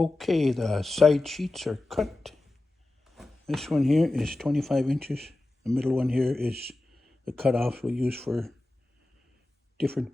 Okay, the side sheets are cut. This one here is 25 inches. The middle one here is the cutoffs we'll use for different